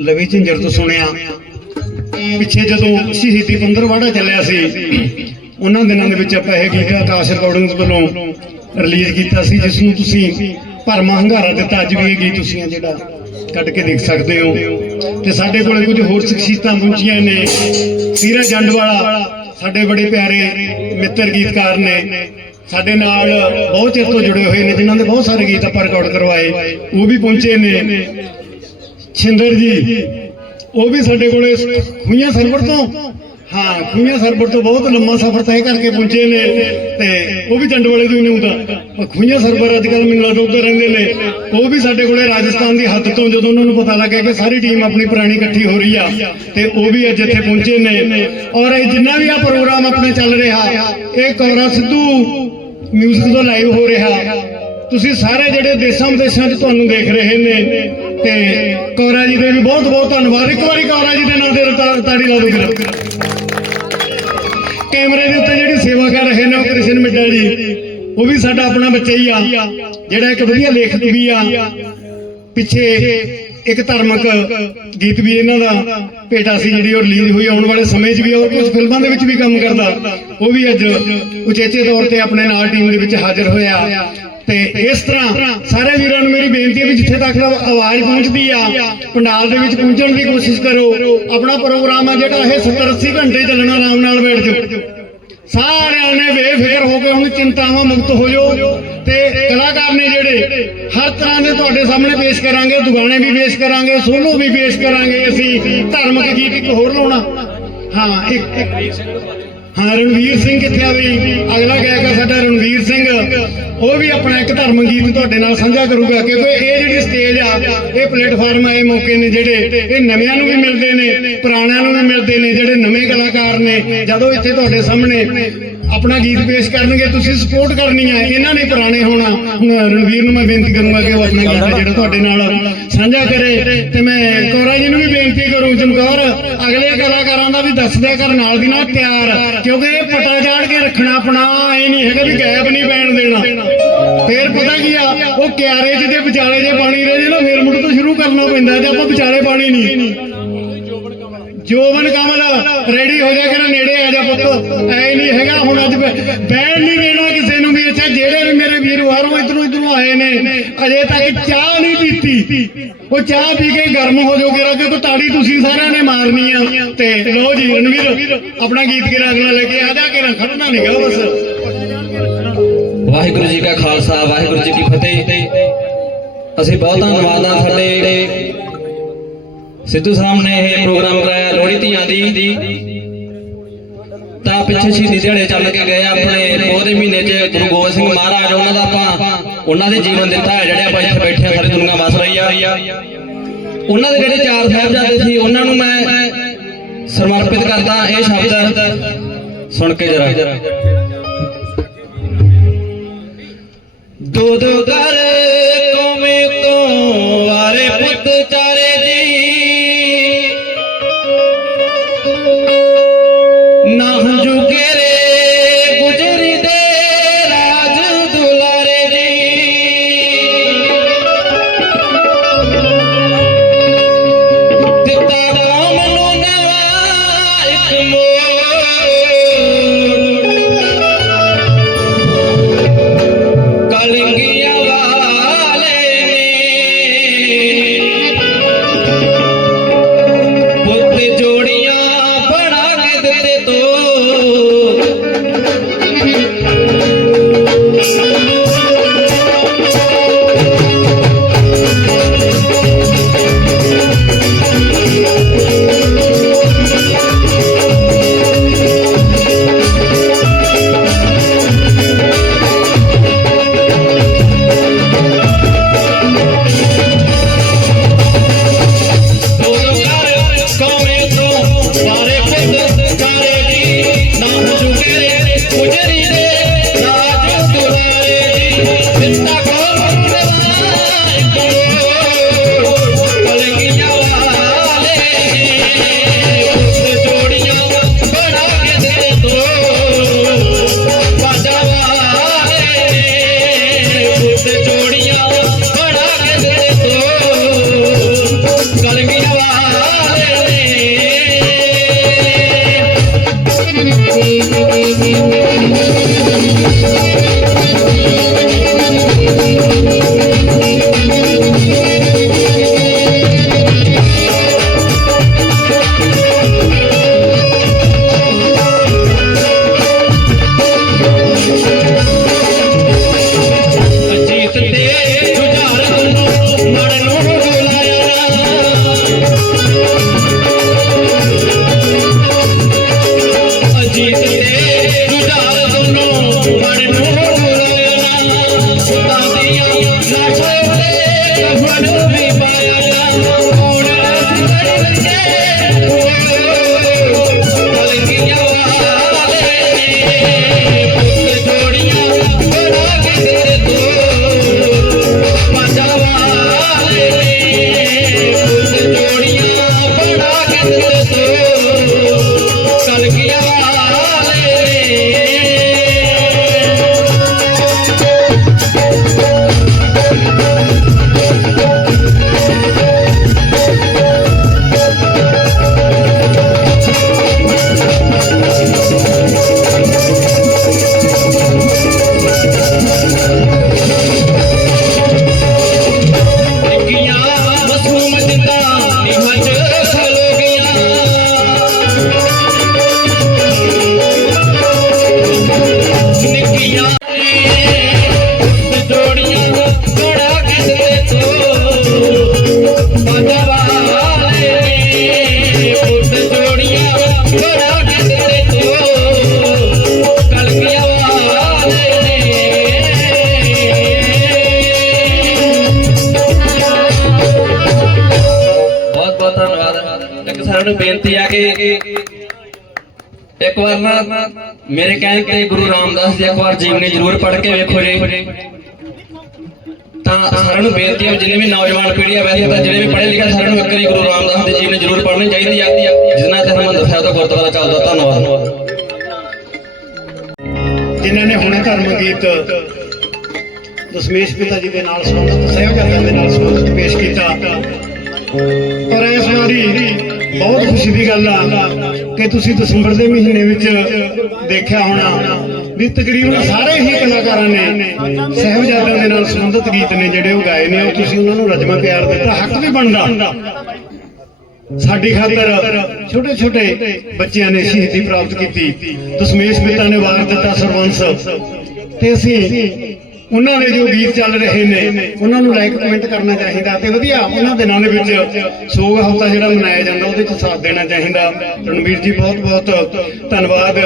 ਲਵੀ ਝਿੰਜਰ ਤੋਂ ਸੁਣਿਆ। ਪਿੱਛੇ ਜਦੋਂ ਸ਼ਹੀਦੀ ਪੰਦਰਵਾੜਾ ਚੱਲਿਆ ਸੀ, ਉਹਨਾਂ ਦਿਨਾਂ ਦੇ ਵਿੱਚ ਆਪਾਂ ਇਹ ਗੀਤ ਆਕਾਸ਼ ਰਿਕਾਰਡਿੰਗਸ ਵੱਲੋਂ ਰਿਲੀਜ਼ ਕੀਤਾ ਸੀ ਜਿਸ ਨੂੰ ਤੁਸੀਂ ਭਰਮਾ ਹੰਗਾਰਾ ਦਿੱਤਾ। ਅੱਜ ਵੀ ਇਹ ਗੀਤ ਤੁਸੀਂ ਜਿਹੜਾ ਕੱਢ ਕੇ ਦੇਖ ਸਕਦੇ ਹੋ। ਤੇ ਸਾਡੇ ਕੋਲ ਕੁਝ ਹੋਰ ਸ਼ਖਸੀਅਤਾਂ ਪਹੁੰਚੀਆਂ ਨੇ। ਸੀਰਾ ਜੰਡਵਾਲਾ, ਸਾਡੇ ਬੜੇ ਪਿਆਰੇ ਮਿੱਤਰ ਗੀਤਕਾਰ ਨੇ। ਸਾਡੇ ਨਾਲ ਬਹੁਤ ਚਿਰ ਤੋਂ ਜੁੜੇ ਹੋਏ ਨੇ, ਜਿਨ੍ਹਾਂ ਦੇ ਬਹੁਤ ਸਾਰੇ ਗੀਤ ਆਪਾਂ ਰਿਕਾਰਡ ਕਰਵਾਏ। ਉਹ ਵੀ ਪਹੁੰਚੇ ਨੇ। ਛਿੰਦਰ ਜੀ, ਉਹ ਵੀ ਸਾਡੇ ਕੋਲੇ ਖੂਈਆਂ ਸਰਵਰ ਤੋਂ। ਹਾਂ ਖੂਈਆਂ ਸਰਵਰ ਤੋਂ ਬਹੁਤ ਲੰਮਾ ਸਫ਼ਰ ਤੈਅ ਕਰਕੇ ਪਹੁੰਚੇ ਨੇ ਤੇ ਉਹ ਵੀ ਜੰਡਵਾਲੇ ਤੋਂ ਹੀ ਹੁੰਦਾ। ਖੂਈਆਂ ਸਰਵਰ ਅੱਜ ਕੱਲ ਮੈਨੂੰ ਲੱਗਦਾ ਉੱਧਰ ਰਹਿੰਦੇ ਨੇ। ਉਹ ਵੀ ਸਾਡੇ ਕੋਲੇ ਰਾਜਸਥਾਨ ਦੀ ਹੱਦ ਤੋਂ ਜਦੋਂ ਉਹਨਾਂ ਨੂੰ ਪਤਾ ਲੱਗਿਆ ਕਿ ਸਾਰੀ ਟੀਮ ਆਪਣੀ ਪੁਰਾਣੀ ਇਕੱਠੀ ਹੋ ਰਹੀ ਆ, ਤੇ ਉਹ ਵੀ ਅੱਜ ਇੱਥੇ ਪਹੁੰਚੇ ਨੇ। ਔਰ ਇਹ ਜਿੰਨਾ ਵੀ ਆ ਪ੍ਰੋਗਰਾਮ ਆਪਣੇ ਚੱਲ ਰਿਹਾ, ਇਹ ਕੌਰਾ ਸਿੱਧੂ ਮਿਊਜ਼ਿਕ ਤੋਂ ਲਾਈਵ ਹੋ ਰਿਹਾ। ਤੁਸੀਂ ਸਾਰੇ ਜਿਹੜੇ ਦੇਸ਼ਾਂ ਵਿਦੇਸ਼ਾਂ 'ਚ ਤੁਹਾਨੂੰ ਦੇਖ ਰਹੇ ਨੇ ਤੇ ਕੌਰਾ ਜੀ ਦੇ ਵੀ ਬਹੁਤ ਬਹੁਤ ਧੰਨਵਾਦ। ਇੱਕ ਵਾਰੀ ਕੌਰਾ ਜੀ ਦੇ ਨਾਂ ਤੇ ਤਾੜੀ ਲਾ ਦਿਓ ਵੀਰ ਕੈਮਰੇ ਦੇ ਉੱਤੇ ਜਿਹੜੀ ਸੇਵਾ ਕਰ ਰਹੇ ਨੇ ਕ੍ਰਿਸ਼ਨ ਮਿੱਡਾ ਜੀ, ਉਹ ਵੀ ਸਾਡਾ ਆਪਣਾ ਬੱਚਾ ਹੀ ਆ, ਜਿਹੜਾ ਇੱਕ ਵਧੀਆ ਲੇਖਕ ਵੀ ਆ। ਪਿੱਛੇ ਇੱਕ ਧਾਰਮਿਕ ਗੀਤ ਵੀ ਇਹਨਾਂ ਦਾ ਭੇਟਾ ਸੀ, ਜਿਹੜੀ ਉਹ ਰਿਲੀਜ਼ ਹੋਈ ਆਉਣ ਵਾਲੇ ਸਮੇਂ 'ਚ ਵੀ ਔਰ ਕੁਝ ਫਿਲਮਾਂ ਦੇ ਵਿੱਚ ਵੀ ਕੰਮ ਕਰਦਾ। ਉਹ ਵੀ ਅੱਜ ਉਚੇਚੇ ਤੌਰ ਤੇ ਆਪਣੇ ਨਾਲ ਟੀਮ ਦੇ ਵਿੱਚ ਹਾਜ਼ਰ ਹੋਇਆ। ਤੇ ਇਸ ਤਰ੍ਹਾਂ ਸਾਰੇ ਵੀਰਾਂ ਨੂੰ ਮੇਰੀ ਬੇਨਤੀ ਹੈ ਵੀ ਜਿੱਥੇ ਤੱਕ ਆਵਾਜ਼ ਪਹੁੰਚਦੀ ਆ, ਪੰਡਾਲ ਦੇ ਵਿੱਚ ਪਹੁੰਚਣ ਦੀ ਕੋਸ਼ਿਸ਼ ਕਰੋ। ਆਪਣਾ ਪ੍ਰੋਗਰਾਮ ਆ ਜਿਹੜਾ ਇਹ 70 80 ਘੰਟੇ ਚੱਲਣਾ ਆਰਾਮ ਨਾਲ ਬੈਠ ਜਾਓ। ਸਾਰਿਆਂ ਨੇ ਬੇਫਿਕਰ ਹੋ ਕੇ ਹੁਣ ਚਿੰਤਾਵਾਂ ਮੁਕਤ ਹੋ ਜਾਓ ਤੇ ਕਲਾਕਾਰ ਨੇ ਜਿਹੜੇ ਹਰ ਤਰ੍ਹਾਂ ਦੇ ਤੁਹਾਡੇ ਸਾਹਮਣੇ ਪੇਸ਼ ਕਰਾਂਗੇ, ਦੁਗਾਣੇ ਵੀ ਪੇਸ਼ ਕਰਾਂਗੇ ਸੋਲੋ ਵੀ ਪੇਸ਼ ਕਰਾਂਗੇ, ਅਸੀਂ ਧਾਰਮਿਕ ਗੀਤ ਇੱਕ ਹੋਰ ਲਾਉਣਾ। ਹਾਂ, ਇੱਕ ਇੱਕ ਹਾਂ, ਰਣਵੀਰ ਸਿੰਘ ਕਿੱਥੇ ਆ ਵੀ? ਅਗਲਾ ਗਾਇਕ ਸਾਡਾ ਰਣਵੀਰ ਸਿੰਘ। ਉਹ ਵੀ ਆਪਣਾ ਇੱਕ ਧਰਮ ਗੀਤ ਤੁਹਾਡੇ ਨਾਲ ਸਾਂਝਾ ਕਰੂਗਾ, ਕਿਉਂਕਿ ਇਹ ਜਿਹੜੀ ਸਟੇਜ ਆ, ਇਹ ਪਲੇਟਫਾਰਮ ਆ, ਇਹ ਮੌਕੇ ਨੇ ਜਿਹੜੇ, ਇਹ ਨਵਿਆਂ ਨੂੰ ਵੀ ਮਿਲਦੇ ਨੇ, ਪੁਰਾਣਿਆਂ ਨੂੰ ਵੀ ਮਿਲਦੇ ਨੇ, ਜਿਹੜੇ ਨਵੇਂ ਕਲਾਕਾਰ ਨੇ, ਜਦੋਂ ਇੱਥੇ ਤੁਹਾਡੇ ਸਾਹਮਣੇ ਆਪਣਾ ਗੀਤ ਪੇਸ਼ ਕਰਨਗੇ ਤੁਸੀਂ ਸਪੋਰਟ ਕਰਨੀ ਹੈ ਇਹਨਾਂ ਨੇ ਪੁਰਾਣੇ ਹੋਣਾ। ਹੁਣ ਰਣਵੀਰ ਨੂੰ ਮੈਂ ਬੇਨਤੀ ਕਰੂੰਗਾ ਕਿ ਉਹ ਆਪਣਾ ਗੀਤ ਜਿਹੜਾ ਤੁਹਾਡੇ ਨਾਲ ਸਾਂਝਾ ਕਰੇ। ਤੇ ਮੈਂ ਕੌਰਾ ਜੀ ਨੂੰ ਵੀ ਬੇਨਤੀ ਕਰੂੰ ਚਮਕੌਰ ਅਗਲੇ ਕਲਾਕਾਰਾਂ ਦਾ ਵੀ ਦੱਸ ਦਿਆ ਕਰ ਨਾਲ ਦੀ ਨਾਲ ਤਿਆਰ ਕਿਉਂਕਿ ਇਹ ਪਟਾ ਚਾੜ ਕੇ ਰੱਖਣਾ ਆਪਣਾ ਇਹ ਨਹੀਂ ਹੈਗਾ ਵੀ ਗੈਪ ਨਹੀਂ ਪੈਣ ਦੇਣਾ। ਫੇਰ ਪਤਾ ਕੀ ਆ ਉਹ ਕਿਆਰੇ ਤੇ ਵਿਚਾਲੇ ਜੇ ਪਾਣੀ ਰਹੇ ਨਾ ਫੇਰ ਮੁੜ ਤੋਂ ਸ਼ੁਰੂ ਕਰਨਾ ਪੈਂਦਾ ਜੇ ਆਪਾਂ ਵਿਚਾਲੇ ਪਾਣੀ ਨਹੀਂ। ਜੋਬਨ ਕਮਲ ਰੈਡੀ ਹੋ ਜਾ ਕੇ ਨੇੜੇ ਆ ਜਾ ਪੁੱਤ। ਐ ਨਹੀਂ ਹੈਗਾ ਹੁਣ ਅੱਜ ਬੈਣ ਨਹੀਂ ਦੇਣਾ ਕਿਸੇ ਨੂੰ ਵੀ ਅੱਛਾ ਜਿਹੜੇ ਵੀ ਮੇਰੇ ਵੀਰ ਬਾਹਰੋਂ ਇਧਰੋਂ ਇਧਰੋਂ ਆਏ ਨੇ, ਅਜੇ ਤੱਕ ਚਾਹ ਨਹੀਂ ਪੀਤੀ। ਉਹ ਚਾਹ ਪੀ ਕੇ ਗਰਮ ਹੋ ਜਾਓਗੇ ਰਾ ਕਿਉਂਕਿ ਤਾੜੀ ਤੁਸੀਂ ਸਾਰਿਆਂ ਨੇ ਮਾਰਨੀ ਆ। ਤੇ ਲੋ ਜੀ, ਰਣਵੀਰ, ਆਪਣਾ ਗੀਤ ਕੇ ਅਗਲਾ ਲੈ ਕੇ ਆ ਜਾ ਕੇ ਨਾ, ਖੜਨਾ ਨਹੀਂਗਾ ਬਸ। ਵਾਹਿਗੁਰੂ ਜੀ ਕਾ ਖਾਲਸਾ, ਵਾਹਿਗੁਰੂ ਜੀ ਕੀ ਫਤਿਹ। ਅਸੀਂ ਬਹੁਤ ਧੰਨਵਾਦ ਸਾਡੇ ਸਿੱਧੂ ਸਾਹਿਬ ਨੇ ਇਹ ਪ੍ਰੋਗਰਾਮ ਕਰਾਇਆ। ਧੀਆਂ ਦੀ, ਤਾਂ ਪਿੱਛੇ ਸ਼ਹੀਦੀ ਦਿਹਾੜੇ ਚੱਲ ਕੇ ਗਏ ਆਪਣੇ ਉਹਦੇ ਮਹੀਨੇ 'ਚ ਗੁਰੂ ਗੋਬਿੰਦ ਸਿੰਘ ਮਹਾਰਾਜ, ਉਹਨਾਂ ਦਾ ਆਪਾਂ, ਉਹਨਾਂ ਦੇ ਜੀਵਨ ਦਿੱਤਾ ਹੈ, ਜਿਹੜੇ ਆਪਾਂ ਇੱਥੇ ਬੈਠੇ ਸਾਰੀ ਦੁਨੀਆ ਵਸ ਰਹੀ ਆ। ਉਹਨਾਂ ਦੇ ਜਿਹੜੇ ਚਾਰ ਸਾਹਿਬਜ਼ਾਦੇ ਸੀ, ਉਹਨਾਂ ਨੂੰ ਮੈਂ ਸਮਰਪਿਤ ਕਰਦਾ ਇਹ ਸ਼ਬਦ ਸੁਣ ਕੇ ਜਰਾ। ਦੋ ਦੋ ਨਾ ਜੁਗੇ ਬੇਨਤੀ ਆ ਕਿ ਇੱਕ ਵਾਰ ਨਾ ਮੇਰੇ ਕਹਿਣ ਤੇ ਗੁਰੂ ਰਾਮਦਾਸ ਜੀ ਇੱਕ ਵਾਰ ਜੀਵਨੀ ਜ਼ਰੂਰ ਪੜ੍ਹ ਕੇ ਵੇਖੋ ਜੀ। ਤਾਂ ਸਾਰਿਆਂ ਨੂੰ ਬੇਨਤੀ ਹੈ ਵੀ ਜਿੰਨੇ ਵੀ ਨੌਜਵਾਨ ਪੀੜ੍ਹੀ ਆ, ਵੈਸੇ ਤਾਂ ਜਿਹੜੇ ਵੀ ਪੜ੍ਹੇ ਲਿਖੇ ਸਾਰਿਆਂ ਨੂੰ ਇੱਕ ਵਾਰੀ ਗੁਰੂ ਰਾਮਦਾਸ ਦੀ ਜੀਵਨੀ ਜ਼ਰੂਰ ਪੜ੍ਹਨੀ ਚਾਹੀਦੀ ਆ। ਜਿਨ੍ਹਾਂ ਤੇ ਹਰਮੰਦਰ ਸਾਹਿਬ ਦਾ ਗੁਰਦੁਆਰਾ ਚੱਲਦਾ। ਧੰਨਵਾਦ। ਜਿਨ੍ਹਾਂ ਨੇ ਹੁਣੇ ਧਰਮ ਗੀਤ ਦਸ਼ਮੇਸ਼ ਪਿਤਾ ਜੀ ਦੇ ਨਾਲ ਸੰਬੰਧਿਤ ਸਹਿਬਜ਼ਾਦਿਆਂ ਦੇ ਨਾਲ ਸੰਬੰਧਿਤ ਪੇਸ਼ ਕੀਤਾ। ਪਰ ਇਸ ਵਾਰੀ ਬਹੁਤ ਖੁਸ਼ੀ ਦੀ ਗੱਲ ਆ ਕਿ ਤੁਸੀਂ ਦਸੰਬਰ ਦੇ ਮਹੀਨੇ ਵਿੱਚ ਦੇਖਿਆ ਹੋਣਾ ਵੀ ਤਕਰੀਬਨ ਸਾਰੇ ਹੀ ਕਲਾਕਾਰਾਂ ਨੇ ਸਹਿਬਜ਼ਾਦਿਆਂ ਦੇ ਨਾਲ ਸੰਬੰਧਿਤ ਗੀਤ ਨੇ ਜਿਹੜੇ ਉਹ ਗਾਏ ਨੇ, ਉਹ ਤੁਸੀਂ ਉਹਨਾਂ ਨੂੰ ਰਜਮਾ ਪਿਆਰ ਦਿੱਤਾ, ਹੱਕ ਵੀ ਬਣਦਾ। ਸਾਡੀ ਖਾਤਰ ਛੋਟੇ ਛੋਟੇ ਬੱਚਿਆਂ ਨੇ ਸ਼ਹੀਦੀ ਪ੍ਰਾਪਤ ਕੀਤੀ। ਦਸ਼ਮੇਸ਼ ਪਿਤਾ ਨੇ ਵਾਰ ਦਿੱਤਾ ਸਰਵੰਸ। ਤੇ ਅਸੀਂ ਉਹਨਾਂ ਦੇ ਜੋ ਗੀਤ ਚੱਲ ਰਹੇ ਨੇ, ਉਹਨਾਂ ਨੂੰ ਲਾਈਕ ਕਮੈਂਟ ਕਰਨਾ ਚਾਹੀਦਾ ਤੇ ਵਧੀਆ, ਉਹਨਾਂ ਦਿਨਾਂ ਦੇ ਵਿੱਚ ਸੋਗ ਹਫਤਾ ਜਿਹੜਾ ਮਨਾਇਆ ਜਾਂਦਾ, ਉਹਦੇ ਚ ਸਾਥ ਦੇਣਾ ਚਾਹੀਦਾ। ਰਣਵੀਰ ਜੀ ਬਹੁਤ ਬਹੁਤ ਧੰਨਵਾਦ।